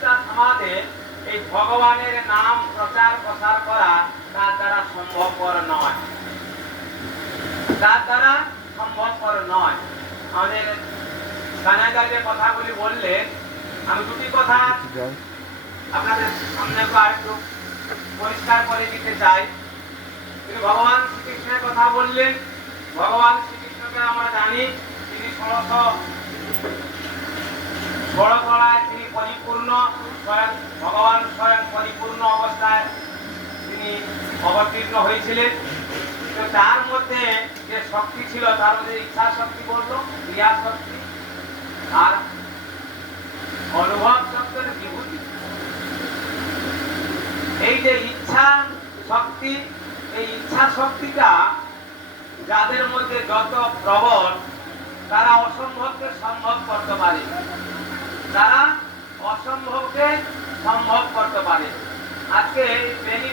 প্রতিষ্ঠা সমাজে এই ভগবানের নাম প্রচার প্রসার করা তার দ্বারা সম্ভবপর নয়, তার দ্বারা সম্ভবপর নয়। আমাদের কানাইদা যে কথাগুলি বললেন, আমি দুটি কথা আপনাদের সামনে একটু পরিষ্কার করে দিতে চাই। তিনি ভগবান শ্রীকৃষ্ণের কথা বললেন। ভগবান শ্রীকৃষ্ণকে আমরা জানি তিনি সমস্ত বড় করায় তিনি পরিপূর্ণ, স্বয়ং ভগবান স্বয়ং পরিপূর্ণ অবস্থায় তিনি অবতীর্ণ হয়েছিলেন। তো তার মধ্যে যে শক্তি ছিল, তার মধ্যে ইচ্ছা শক্তি বলতো, ক্রিয়া শক্তি আর অনুভব শক্তির বিভূতি। এই যে ইচ্ছা শক্তি, এই ইচ্ছা শক্তিটা যাদের মধ্যে যত প্রবল, তারা অসম্ভবকে সম্ভব করতে পারে, তারা অসম্ভবকে সম্ভব করতে পারে। আজকে